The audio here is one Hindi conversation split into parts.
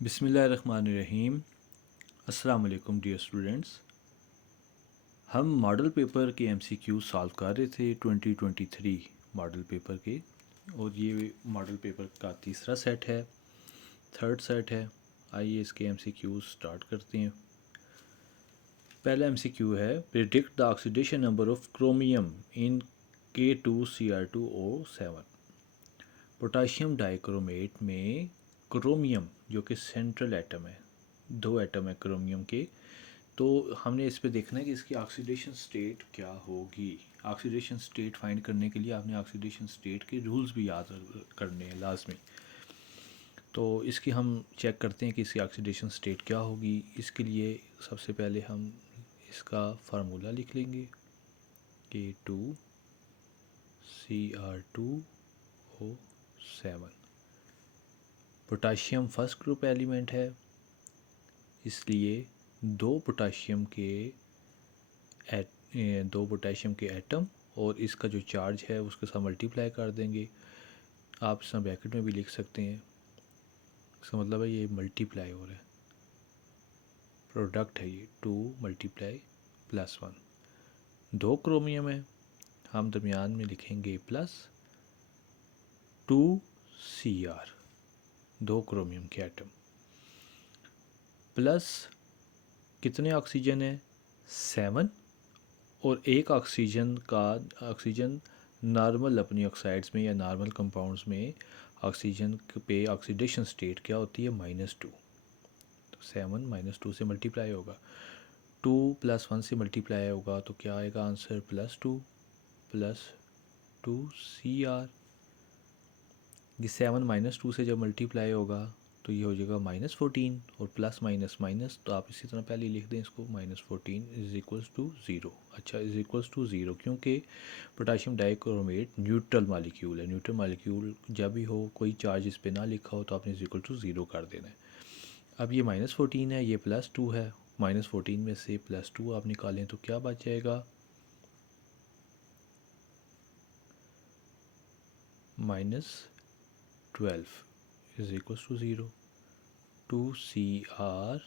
बिस्मिल्लाहिर्रहमानिर्रहीम। अस्सलाम वालेकुम डियर स्टूडेंट्स। हम मॉडल पेपर के एमसीक्यू सॉल्व कर रहे थे 2023 मॉडल पेपर के, और ये मॉडल पेपर का तीसरा सेट है, थर्ड सेट है। आइए इसके एमसीक्यू स्टार्ट करते हैं। पहला एमसीक्यू है, predict the oxidation number of chromium in K2Cr2O7। Potassium dichromate में क्रोमियम जो कि सेंट्रल एटम है, दो एटम है क्रोमियम के, तो हमने इस पे देखना है कि इसकी ऑक्सीडेशन स्टेट क्या होगी। ऑक्सीडेशन स्टेट फाइंड करने के लिए आपने ऑक्सीडेशन स्टेट के रूल्स भी याद करने हैं लाजमी। तो इसकी हम चेक करते हैं कि इसकी ऑक्सीडेशन स्टेट क्या होगी। इसके लिए सबसे पहले हम इसका फार्मूला लिख लेंगे, K2Cr2O7। Potassium first group element है, इसलिए दो पोटाशियम के एटम और इसका जो चार्ज है उसके साथ मल्टीप्लाई कर देंगे। आप इसमें ब्रैकेट में भी लिख सकते हैं, इसका मतलब है ये मल्टीप्लाई हो रहा है, प्रोडक्ट है ये, 2 मल्टीप्लाई +1। दो क्रोमियम है, हम दरमियान में लिखेंगे +2Cr, दो क्रोमियम के एटम, प्लस कितने ऑक्सीजन है 7, और एक ऑक्सीजन नॉर्मल अपनी ऑक्साइड्स में या नॉर्मल कंपाउंड्स में ऑक्सीजन पे ऑक्सीडेशन स्टेट क्या होती है -2। तो 7 -2 से मल्टीप्लाई होगा, 2 + 1 से मल्टीप्लाई होगा, तो क्या आएगा आंसर +2 ये 7 -2 से जब मल्टीप्लाई होगा तो ये हो जाएगा -14, और प्लस माइनस माइनस, तो आप इसी तरह पहले लिख दें इसको, -14 = 0। अच्छा, =0 क्योंकि पोटाशियम डाइक्रोमेट न्यूट्रल मालिक्यूल है। न्यूट्रल मालिक्यूल जब भी हो, कोई चार्ज इस पर ना लिखा हो, तो आपने =0 कर देना है। अब ये -14 है, ये +2 है, -14 में से +2 आप निकालें तो क्या बच जाएगा, -12 =0। 2Cr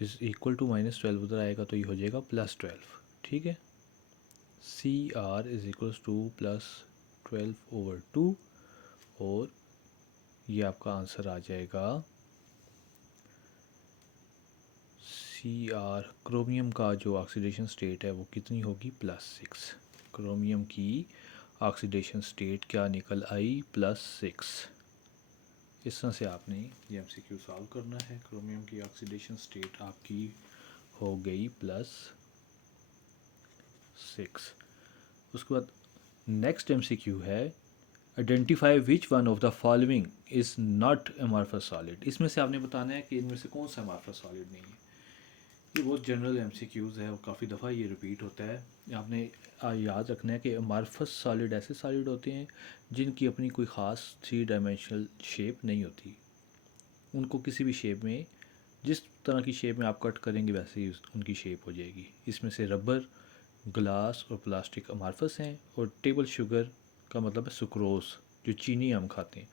=−12 उधर आएगा तो ये हो जाएगा +12। ठीक है, Cr +12/2, और ये आपका आंसर आ जाएगा Cr। क्रोमियम का जो ऑक्सीडेशन स्टेट है वो कितनी होगी, +6। क्रोमियम की ऑक्सीडेशन स्टेट क्या निकल आई, +6। इस तरह से आपने ये एमसीक्यू सॉल्व करना है। क्रोमियम की ऑक्सीडेशन स्टेट आपकी हो गई +6। उसके बाद नेक्स्ट एमसीक्यू है, identify which one of the following is not amorphous solid. इसमें से आपने बताना है कि इनमें से कौन सा एमॉर्फस सॉलिड नहीं है। ये बहुत जनरल एमसीक्यूज़ है और काफ़ी दफ़ा ये रिपीट होता है। आपने याद रखना है कि एमॉर्फस सॉलिड ऐसे सॉलिड होते हैं जिनकी अपनी कोई ख़ास 3 डायमेंशनल शेप नहीं होती। उनको किसी भी शेप में, जिस तरह की शेप में आप कट करेंगे वैसे ही उनकी शेप हो जाएगी। इसमें से रबर, ग्लास और प्लास्टिक अमार्फस हैं, और टेबल शुगर का मतलब है सुक्रोस, जो चीनी हम खाते हैं,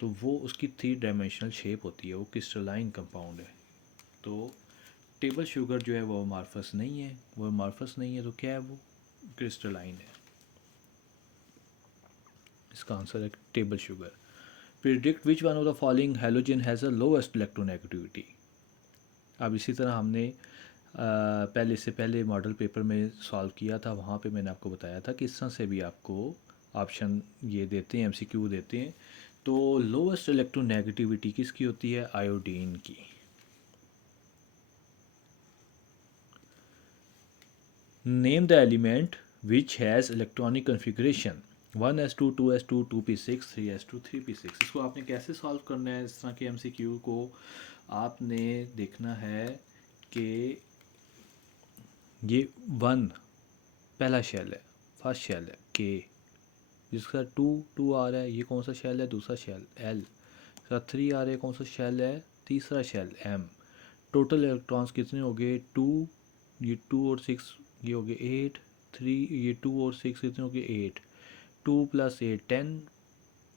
तो वो उसकी 3 डायमेंशनल शेप होती है, वो क्रिस्टलाइन कंपाउंड है। तो टेबल शुगर जो है वो अमार्फस नहीं है, तो क्या है, वो क्रिस्टलाइन है। इसका आंसर है table sugar. Predict which one of the following halogen has a lowest electronegativity. अब इसी तरह हमने पहले से पहले मॉडल पेपर में सॉल्व किया था, वहाँ पे मैंने आपको बताया था कि इस तरह से भी आपको ऑप्शन ये देते हैं, एमसीक्यू देते हैं। तो लोएस्ट इलेक्ट्रोनेगेटिविटी किसकी होती है, आयोडीन की। Name the element which has electronic configuration 1s2 2s2 2p6 3s2 3p6। इसको आपने कैसे सॉल्व करना है, इस तरह के एमसीक्यू को आपने देखना है कि ये 1 पहला शेल है, फर्स्ट शेल है के, जिसका 2 आ रहा है, ये कौन सा शेल है, दूसरा शेल एल। इसका 3 आ रहा है, कौन सा शेल है, तीसरा शेल एम। टोटल इलेक्ट्रॉन्स कितने हो गए, 2, ये 2 और 6 ये हो गए 8, 3 ये 2 और 6 कितने हो गए 8, 2 + 8 10,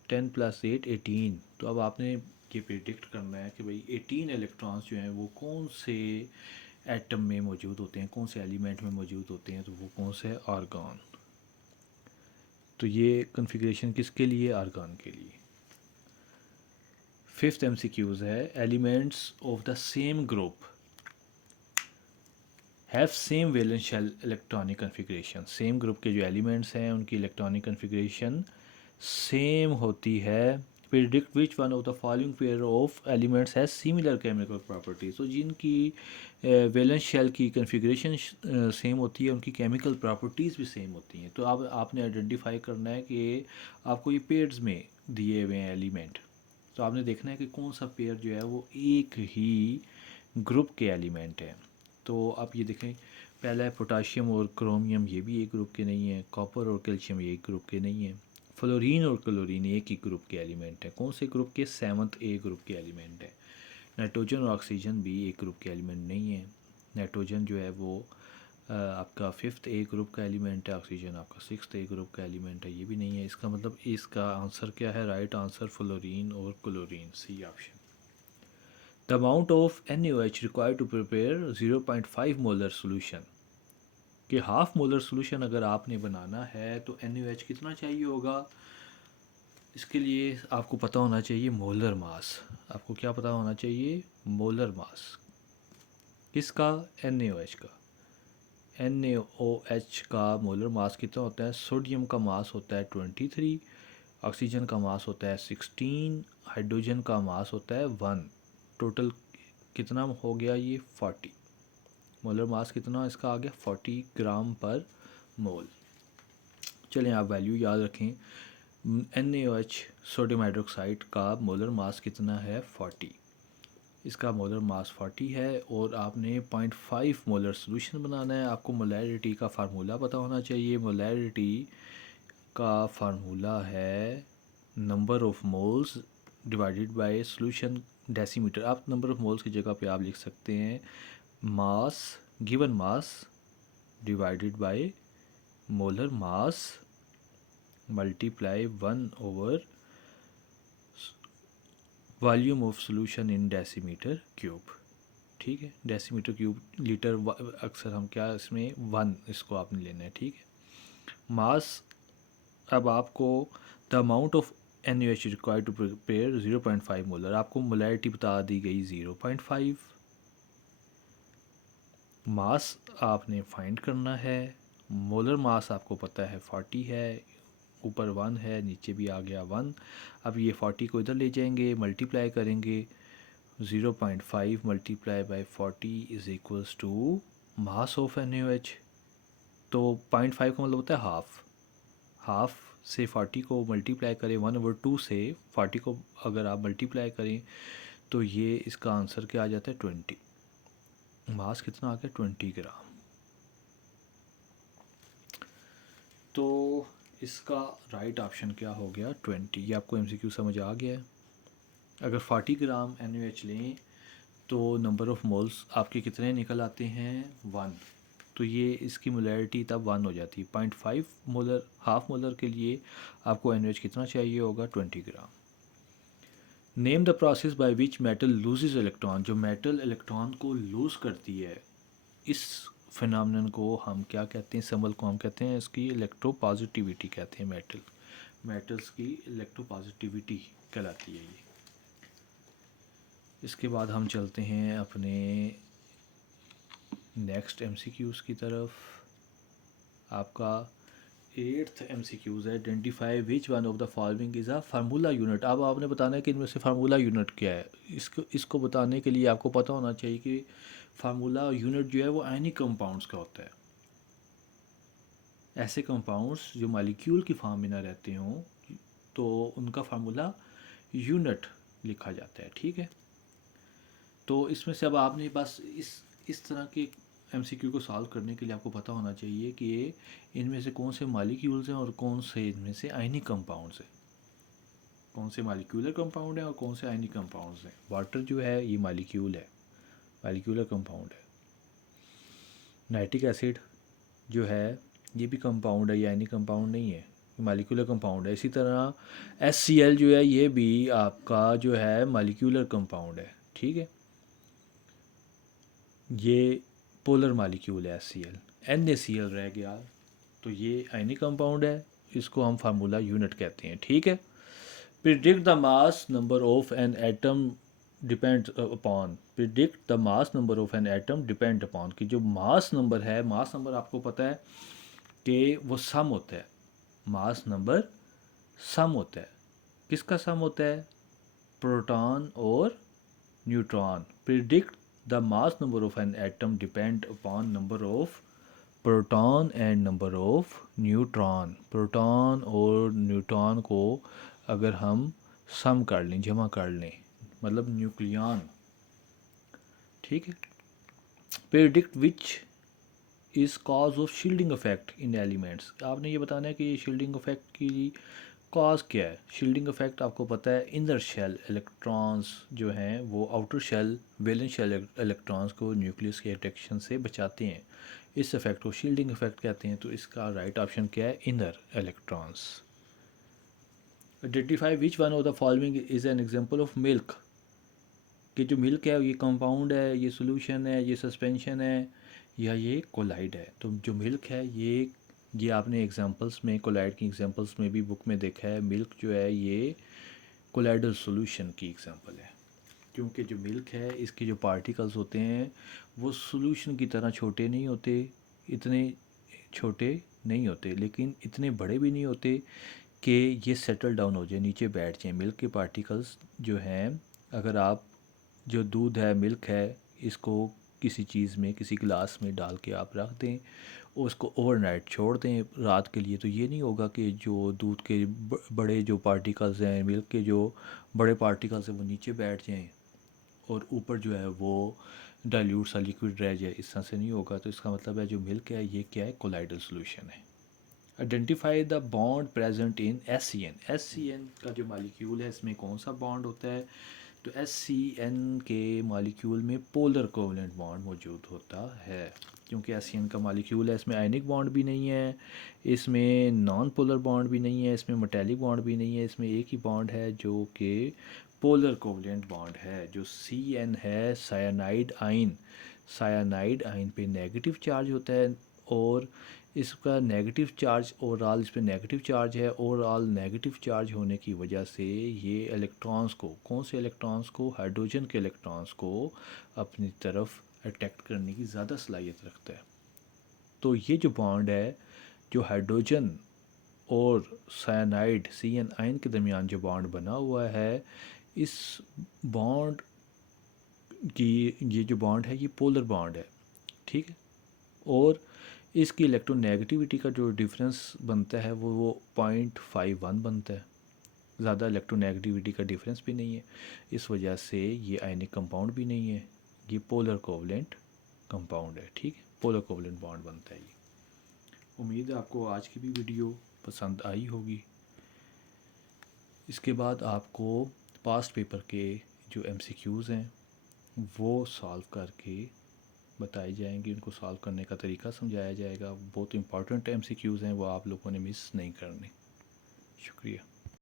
10 + 8 18। तो अब आपने ये प्रिडिक्ट करना है कि भाई 18 इलेक्ट्रॉन्स जो हैं वो कौन से एटम में मौजूद होते हैं, कौन से एलिमेंट में मौजूद होते हैं, तो वो कौन से है, आर्गॉन। तो ये कन्फिग्रेशन किसके लिए, आर्गॉन के लिए। फिफ्थ MCQs है, elements of the same group have same valence shell electronic configuration. Same group के जो एलिमेंट्स हैं उनकी इलेक्ट्रॉनिक कन्फिग्रेशन सेम होती है। Predict which one of the following pair of elements has similar chemical properties. तो जिनकी वैलेंस शेल की कन्फिग्रेशन सेम होती है उनकी केमिकल प्रॉपर्टीज़ भी सेम होती हैं। तो अब आपने आइडेंटिफाई करना है कि आपको ये पेयर्स में दिए हुए हैं एलिमेंट, तो आपने देखना है कि कौन सा पेयर जो है वो एक ही ग्रुप के एलिमेंट है। तो आप ये देखें, पहला है पोटाशियम और क्रोमियम, ये भी एक ग्रुप के नहीं है। कॉपर और कैल्शियम ये एक ग्रुप के नहीं है। फ्लोरीन और क्लोरीन एक ही ग्रुप के एलिमेंट है। कौन से ग्रुप के, 7th A ग्रुप के एलिमेंट है। नाइट्रोजन और ऑक्सीजन भी एक ग्रुप के एलिमेंट नहीं है। नाइट्रोजन जो है वो आपका 5th A ग्रुप का एलिमेंट है, ऑक्सीजन आपका 6th A ग्रुप का एलिमेंट है, ये भी नहीं है। इसका मतलब इसका आंसर क्या है, राइट आंसर फ्लोरीन और chlorine, C option. The amount of NaOH required to prepare 0.5 molar solution, कि हाफ मोलर सोल्यूशन अगर आपने बनाना है तो NaOH कितना चाहिए होगा। इसके लिए आपको पता होना चाहिए मोलर मास। आपको क्या पता होना चाहिए, मोलर मास किसका, NaOH का। NaOH का मोलर मास कितना होता है, सोडियम का मास होता है 23, ऑक्सीजन का मास होता है 16, हाइड्रोजन का मास होता है 1। टोटल कितना हो गया ये, 40। मोलर मास कितना इसका आ गया, 40 ग्राम पर मोल। चलें आप वैल्यू याद रखें। NaOH सोडियम हाइड्रोक्साइड का मोलर मास कितना है, 40। इसका मोलर मास 40 है और आपने 0.5 मोलर सोल्यूशन बनाना है। आपको मोलैरिटी का फार्मूला पता होना चाहिए। मोलैरिटी का फार्मूला है number of moles divided by solution decimetre. आप नंबर ऑफ मोल्स की जगह पे आप लिख सकते हैं mass, given mass divided by molar mass multiply 1/, volume of solution in decimetre cube. ठीक है, डेसीमीटर क्यूब लीटर, अक्सर हम क्या इसमें 1 इसको आपने लेना है। ठीक है, मास। अब आपको the amount of NaOH required to prepare 0.5 molar, आपको मोलैरिटी बता दी गई 0.5। मास आपने फाइंड करना है। मोलर मास आपको पता है 40 है, ऊपर 1 है, नीचे भी आ गया 1। अब ये 40 को इधर ले जाएंगे, मल्टीप्लाई करेंगे, 0.5 multiply by 40 is equals to mass of NaOH। तो 0.5 का मतलब होता है हाफ। हाफ से 40 को मल्टीप्लाई करें 1/2 से 40 को अगर आप मल्टीप्लाई करें तो ये इसका आंसर क्या आ जाता है, 20। मास कितना आ गया, 20 ग्राम। तो इसका राइट ऑप्शन क्या हो गया, 20। ये आपको MCQ समझ आ गया है। अगर 40 ग्राम NaOH लें तो नंबर ऑफ़ मोल्स आपके कितने निकल आते हैं, 1। तो ये इसकी मोलैरिटी तब 1 हो जाती है। 0.5 मोलर, हाफ मोलर के लिए आपको NaOH कितना चाहिए होगा, 20 gram. Name the process by which metal loses electron, जो मेटल इलेक्ट्रॉन को लूज़ करती है, इस फिनोमेनन को हम क्या कहते हैं, सिंबल को हम कहते हैं, इसकी इलेक्ट्रोपॉजिटिविटी कहते हैं। मेटल्स की इलेक्ट्रोपॉजिटिविटी कहलाती है ये। इसके बाद हम चलते हैं अपने नेक्स्ट MCQs की तरफ। आपका 8th MCQs है, identify which one of the following is a formula unit. अब आपने बताना है कि इनमें से फार्मूला यूनिट क्या है। इसको बताने के लिए आपको पता होना चाहिए कि फार्मूला यूनिट जो है वो आयनिक कंपाउंड्स का होता है। ऐसे कंपाउंड्स जो मालिक्यूल की फॉर्म में ना रहते हों तो उनका फार्मूला यूनिट लिखा जाता है। ठीक है, तो इसमें से अब आपने बस इस तरह के MCQ को सॉल्व करने के लिए आपको पता होना चाहिए कि इनमें से कौन से मालिक्यूल्स हैं और कौन से इनमें से आयनिक कंपाउंड्स हैं। कौन से मालिक्यूलर कंपाउंड हैं और कौन से आयनिक कंपाउंड्स हैं। वाटर जो है ये मालिक्यूल है, मालिक्यूलर कंपाउंड है। नाइट्रिक एसिड जो है ये भी कंपाउंड है, ये आयनिक कंपाउंड नहीं है। मालिक्यूलर कंपाउंड है। इसी तरह HCl जो है ये भी आपका जो है मालिक्यूलर कंपाउंड है, ठीक है। ये पोलर मालिक्यूल है HCl। NaCl रह गया, तो ये आयनिक कंपाउंड है, इसको हम फार्मूला यूनिट कहते हैं, ठीक है। Predict the mass number of an atom depend upon, predict the mass number of an atom depend upon, कि जो मास नंबर है, मास नंबर आपको पता है कि वो सम होता है, मास नंबर सम होता है। किसका सम होता है? प्रोटॉन और neutron. Predict the mass number of an atom depend upon number of proton and number of neutron. Proton और न्यूट्रॉन को अगर हम सम कर लें, जमा कर लें, मतलब न्यूक्लियन, ठीक है। Predict which is cause of shielding effect in elements. आपने ये बताना है कि ये शील्डिंग इफेक्ट की कॉज क्या है। शील्डिंग इफेक्ट आपको पता है, इनर शेल इलेक्ट्रॉन्स जो हैं वो outer shell valence shell electrons को न्यूक्लियस के अट्रैक्शन से बचाते हैं। इस इफेक्ट को शील्डिंग इफेक्ट कहते हैं। तो इसका राइट ऑप्शन क्या है? Inner electrons. Identify which one of the following is an example of milk, कि जो मिल्क है ये कंपाउंड है, ये सॉल्यूशन है, ये सस्पेंशन है, या ये कोलाइड है। तो जो मिल्क है ये आपने एग्जांपल्स में, कोलाइड की एग्जांपल्स में भी बुक में देखा है। मिल्क जो है ये कोलाइडल सॉल्यूशन की एग्जांपल है, क्योंकि जो मिल्क है इसके जो पार्टिकल्स होते हैं वो सॉल्यूशन की तरह छोटे नहीं होते, इतने छोटे नहीं होते, लेकिन इतने बड़े भी नहीं होते कि ये सेटल डाउन हो जाए, नीचे बैठ जाए। मिल्क के पार्टिकल्स जो हैं, अगर आप जो दूध है, मिल्क है, इसको किसी चीज़ में, किसी गिलास में डाल के आप रख दें और उसको ओवरनाइट छोड़ दें रात के लिए, तो ये नहीं होगा कि जो दूध के बड़े जो पार्टिकल्स हैं, मिल्क के जो बड़े पार्टिकल्स हैं वो नीचे बैठ जाएं और ऊपर जो है वो डाइल्यूट सा लिक्विड रह जाए। इस तरह से नहीं होगा। तो इसका मतलब है जो मिल्क है ये क्या है? कोलाइडल सॉल्यूशन है। Identify the bond present in SCN। SCN का जो मालिक्यूल है इसमें कौन सा बॉन्ड होता है? तो SCN के मालिक्यूल में पोलर कोवलेंट बॉन्ड मौजूद होता है, क्योंकि SCN का मालिक्यूल है, इसमें आयनिक बॉन्ड भी नहीं है, इसमें नॉन पोलर बॉन्ड भी नहीं है, इसमें मेटेलिक बॉन्ड भी नहीं है, इसमें एक ही बॉन्ड है जो कि पोलर कोवलेंट बॉन्ड है। जो CN है, साइनाइड आयन, साइनाइड आयन पे नेगेटिव चार्ज होता है, और इसका नेगेटिव चार्ज ओवरऑल, इस पर नेगेटिव चार्ज है। ओवरऑल नेगेटिव चार्ज होने की वजह से ये इलेक्ट्रॉन्स को, कौन से इलेक्ट्रॉन्स को? हाइड्रोजन के इलेक्ट्रॉन्स को अपनी तरफ अट्रैक्ट करने की ज़्यादा सलाहियत रखता है। तो ये जो बॉन्ड है, जो हाइड्रोजन और साइनाइड CN आयन के दरमियान जो बॉन्ड बना हुआ है, इस बॉन्ड की, ये जो बॉन्ड है ये पोलर बॉन्ड है, ठीक है। और इसकी इलेक्ट्रोनेगेटिविटी का जो डिफरेंस बनता है वो 0.51 बनता है। ज़्यादा इलेक्ट्रोनेगेटिविटी का डिफरेंस भी नहीं है। इस वजह से ये आयनिक कंपाउंड भी नहीं है, ये पोलर कोवलेंट कंपाउंड है, ठीक है। पोलर कोवलेंट बॉन्ड बनता है ये। उम्मीद है आपको आज की भी वीडियो पसंद आई होगी। इसके बाद आपको पास्ट पेपर के जो MCQs हैं वो सॉल्व करके बताए जाएंगे, उनको सॉल्व करने का तरीका समझाया जाएगा। बहुत इंपॉर्टेंट MCQs हैं, वो आप लोगों ने मिस नहीं करने। शुक्रिया।